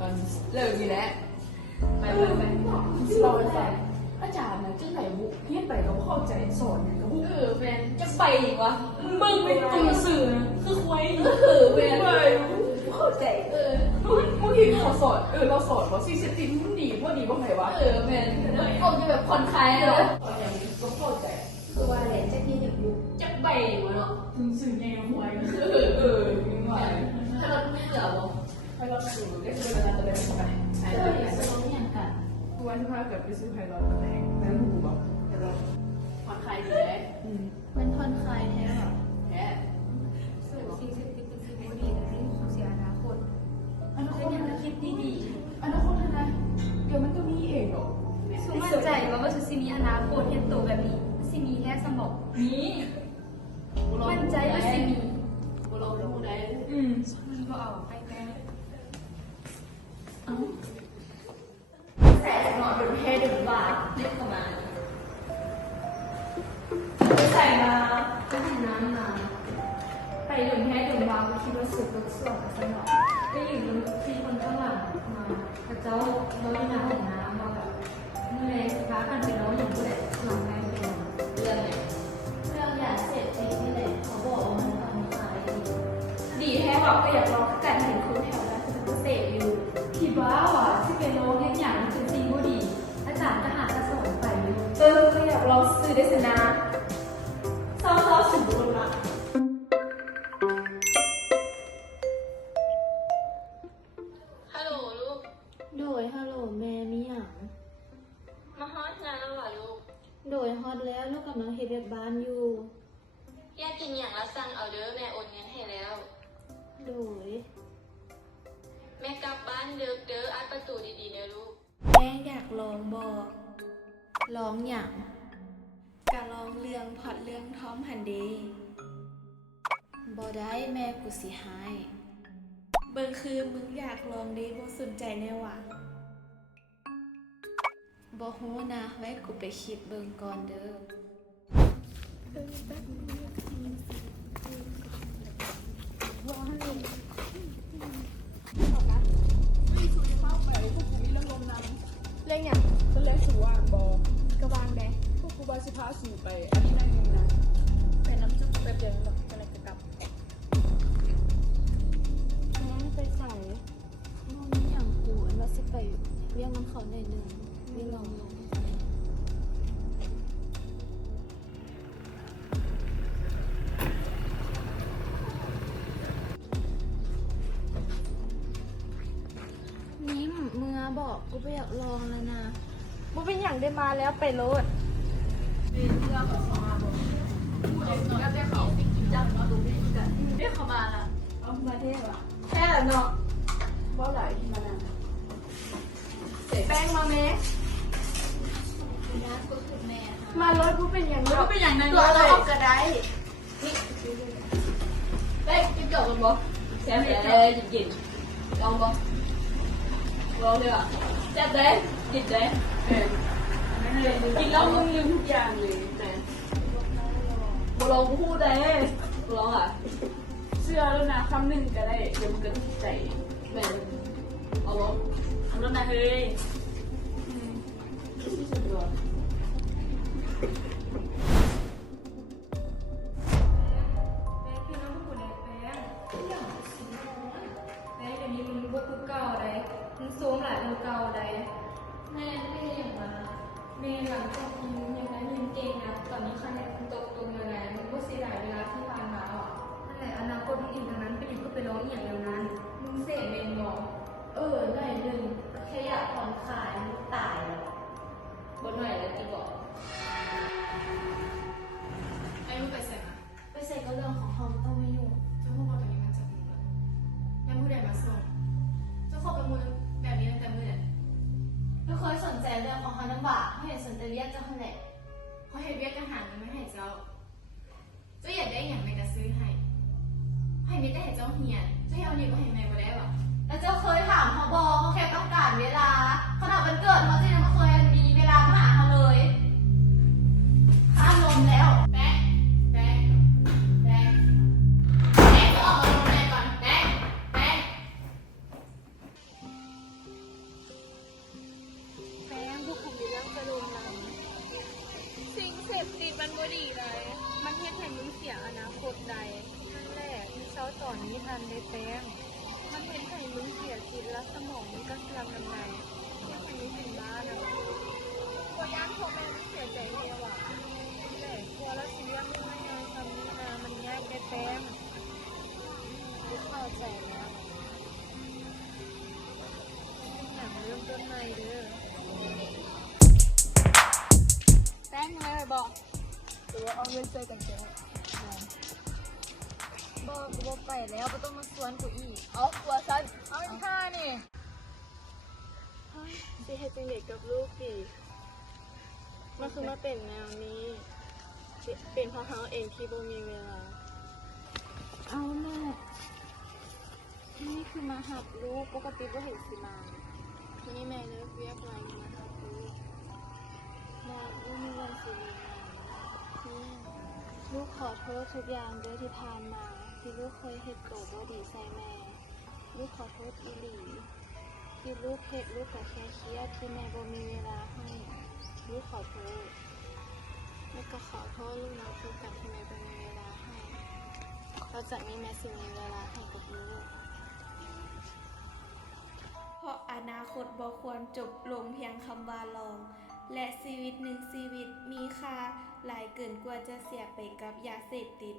ตอนเลิกนี่แหละไปรอใส่อาจารย์นะจังไหนบุกเพี้ยนไปเราเข้าใจสอนเนี่ยก็บุกแมนจะไปอีกวะ มึงไม่ตัวสื่อนะคือควาย แมน เข้าใจมึงเห็นเขาสอนเราสอนว่าซีเซตินมันดีว่าดีว่าไงวะแมนก็จะแบบผ่อนคลายแล้ว อย่างนี้ก็เข้าใจ คือว่าแหละจะกินอย่างบุกจะไปวะเนาะ ถึงสื่อแนวควายมีว่า ถ้าเราไม่เหลือวะ ให้เราสื่อได้คือเวลาจะได้ไม่ไปใช่ เอ เล อย จะต้องอย่างกัน วันที่พาเกิดไปซื้อไฮร้อนมาแรงแล้วหูแบบแต่เราผ่อนคลายดีเลย มันผ่อนคลายแท้หรอ แค่ สูตรสิ่งที่เป็นสิ่งที่ดีแต่ที่สูญเสียอนาคต อนาค เป็น ต อย่างคิดดี อนาคตนะเดี๋ยวมันก็มีเองหรอก ๆสูมั่นใจว่าสุดสิมีอนาคตเห็นตัวแบบนี้สิมีแค่สมอง นี้ มั่นใจว่าสิมี บุเราเป็นผู้ใด มันก็เอาไปแก้แต่หนอนเป็นเพศดึงบาทเล็กประมาณใส่มาก็ทำน้ำมาไปดึงแค่ดึงบาทคิดว่าสุดลุกส่วนสมองก็อยู่บนที่คนข้างหลังมาพระเจ้าเราไม่น้ำของน้ำมาแบบเมื่อไรฟ้ากันไปน้องอย่างผู้ใดหลังแม่เป็นเรื่องไหนเรื่องยาเสพติดนี่แหละเขาบอกว่ามันทำขายดีแท้บอกก็อยากลองแต่เห็นคนแถวนั้นจะเป็นเสพอยู่ที่บ้าว่ะที่เป็นโรคเลี้ยงอย่างเป็นสิ่งที่ดีอาจารย์ทหารจะสอนไปก็อยากลองซื้อได้สนะเศร้าๆสุดคนละ ฮัลโหลลูก โดยฮัลโหลแม่มีหยัง มาฮอตงานแล้วเหรอลูก โดยฮอตแล้วลูกกำลังเฮ็ดเวียกบ้านอยู่ อยากกินอย่างละสั่งเอาเด้อแม่โอนเงินให้แล้ว โดย แม่กลับบ้านเด้ออัดประตูดีๆเด้อลูก แม่อยากลองบอกลองหยังกะลองเรื่องพอดเรื่องทอมหันเดบ่ได้แม่กูสิหายเบิ่งคือมึงอยากลองเด้บ่สนใจแน่หว่าบ่ฮู้นะไว้กูไปคิดเบิ่งก่อนเด้อ ไม่สูจะเข้าไปพวกกูมีเรื่องลมน้ำ เรื่องอย่าง ก็เลยสูวางบอก ระวางแดง พวกกูบาสิพาสู่ไปอันนี้นั่นนึงนะไปน้ำจุ๊บแป๊บเดียวแบบกำลังจะกลับ แม่ไปใส่น้องมีหยังกูอันว่าสิไปเรียกน้ำเขาหน่อยหนึงไม่ลองลง นิ่มเมื่อบอกกูไปอยากลองแล้วนะ บุเป็นอย่างได้มาแล้วไปโลด เรียกเขามาละ เอามาเทศอ่ะแค่เนาะ ว่าไหลที่มานั่ง แป้งมาแม่ นะกูคือแม่ค่ะ มารถบุเป็นอย่าง ก็เป็นอย่างนั้น ตัว เล เรา ย ออกก็ได้นี่ได้กินจบกันบ่แซ่บเลยกินลองบ่ลองเลยอ่ะแซ่บได้กินได้ กินแล้วมึงลืมทุกอย่างเลยนะ บ่ลองกูพูดได้บ่ลองอ่ะ เชื่อแล้วนะคำหนึ่งก็ได้เดี๋ยวมึงก็ถูกใจ แม่เอาบ่ ทำแล้วนะเฮ้ยที่สุดยอด แป้งพี่น้องกูได้แป้งแป้งเดี๋ยวนี้มันบ่คือเก่าได้มันสูงหลายเก่าได้แม่ไม่ได้อย่างมาแม่หลังจากกินอย่างนั้นจริงๆนะตอนนี้คะแนนมันตกลงยังไงมันก็เสียดายเวลาที่ผ่านมาอ่ะนั่นแหละอนาคตมึงอีกทางนั้นไปอีกก็ไปร้องอีกอย่างเดียวนั้นมึงเสพเมนบอกหน่อยหนึ่งแค่อยากผ่อนคลายมึงตายแล้วบนหน่อยแล้วจะบอก ไอ้มึงไปใส่มา ไปใส่ก็เรื่องของเขาต้องไม่ยุ่ง เจ้าพวกเราตอนนี้มันจะมึงแล้วแล้วผู้ใดมาส่งเจ้าขอประมูลแบบนี้ตั้งแต่เมื่อไหร่ ไม่เคยสนใจเรื่องของเขาลำบากไม่เห็นสนใจเรียกเจ้าคนไหน เขาเห็นเรียกอาหารไม่ให้เจ้าเจ้าอยากได้อย่างไรก็ซื้อให้ให้ไม่ได้ให้เจ้าเฮียนเจ้าเอาเงินมาให้แม่ก็ได้หรอ แล้วเจ้าเคยถามเขาบอกเขาแค่ต้องการเวลาขนาดวันเกิดเขาจะยังไม่เคยมีเวลามาหาเขาเลยข้ามลมแล้ว แป๊ะแป๊ะแป๊ะแป๊ะก็ออกมาลงแม่ก่อนแป๊ะแป๊ะ พติดมันบ่ดีเลย มันเฮ็ดให้มึงเสียอนาคตใดนั่นแหละที่เช้าตอนนี้ทันได้แป้งมันเฮ็ดให้มึงเสียจิตและสมองมึงก็เสื่อมนำในเฮ็ดให้มึงเป็นบ้านะบ่ย่านพ่อแม่มึงเสียใจเดียวอ่ะนั่นแหละกลัวแล้วสิเลี้ยงมึงไม่ง่ายคำนี้นะมันยากได้แป้งกูเข้าใจแล้วอย่างเริ่มต้นใหม่เด้อแป้งเลยบอกหรือว่าเอาเงินใจกันเจ้าบอกกูบอกไปแล้วไม่ต้องมาสวนกูอีกเอาตัวฉันเอาเป็นค่านี่สิให้จังเด็กกับลูกดิมาคือมาเป็นแนวนี้เป็นเพราะเขาเองที่บ่มีเวลาเอาแม่นี่คือมาหับลูกปกติก็เห็นสิมาทีนี้แม่เลิกเรียกอะไรมาหับลูกแม่ไม่มีวันสิมีงานนี่ลูกขอโทษทุกอย่างด้วยที่ผ่านมาที่ลูกเคยเฮ็ดโกรธบ่ดีใส่แม่ลูกขอโทษอีหลีที่ลูกเฮ็ดลูกก็แค่เครียดที่แม่บ่มีเวลาให้ลูกขอโทษแล้วก็ขอโทษลูกนะคือกันที่แม่บ่มีเวลาให้เราจะมีแม่สิมีเวลาให้กับลูก เพราะอนาคตบ่ควรจบลงเพียงคำว่าลอง และชีวิตหนึ่งชีวิตมีค่าหลายเกินกว่าจะเสียไปกับยาเสพติด